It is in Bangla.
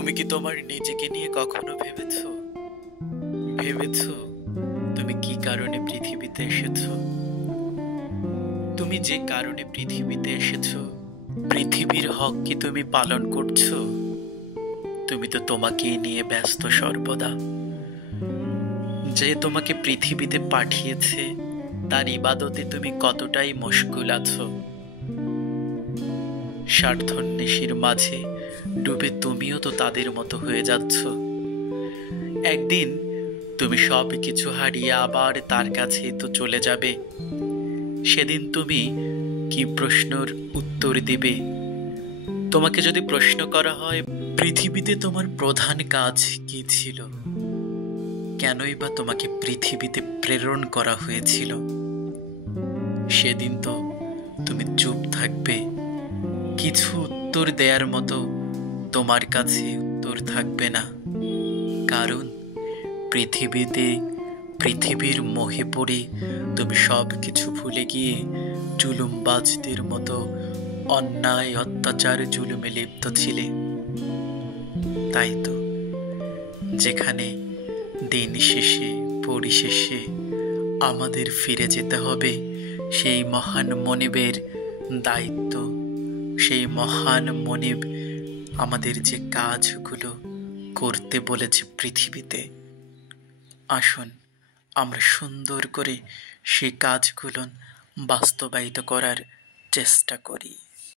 তুমি কি তোমার নিজেকে নিয়ে কখনো ভেবেছো? ভেবেছো তুমি কি কারণে পৃথিবীতে এসেছো? তুমি যে কারণে পৃথিবীতে এসেছো, পৃথিবীর হক কি তুমি পালন করছো? তুমি তো তোমাকেই নিয়ে ব্যস্ত সর্বদা। যে তোমাকে পৃথিবীতে পাঠিয়েছে তার ইবাদতে তুমি কতটাই মশগুল আছো? স্বার্থন্বেষীর মাঝে ডুবে তুমিও তো তাদের মতো হয়ে যাচ্ছ। একদিন তুমি সব কিছু হারিয়ে আবার তার কাছেই তো চলে যাবে। সেদিন তুমি কি প্রশ্নের উত্তর দিবে? তোমাকে যদি প্রশ্ন করা হয়, পৃথিবীতে তোমার প্রধান কাজ কি ছিল, কেনই বা তোমাকে পৃথিবীতে প্রেরণ করা হয়েছিল, সেদিন তো তুমি চুপ থাকবে। কিছু উত্তর দেওয়ার মতো তোমার কাছে উত্তর থাকবে না। কারণ পৃথিবীর মোহে পড়ে তুমি সব কিছু ভুলে গিয়ে জুলুমবাজদের মতো অন্যায় অত্যাচার জুলুমে লিপ্ত ছিলে। তাই তো যেখানে দিন শেষে পরিশেষে আমাদের ফিরে যেতে হবে সেই মহান মনিবের দায়িত্ব, সেই মহান মনিব আমাদের যে কাজগুলো করতে বলেছে পৃথিবীতে, আসুন আমরা সুন্দর করে সেই কাজগুলো বাস্তবায়িত করার চেষ্টা করি।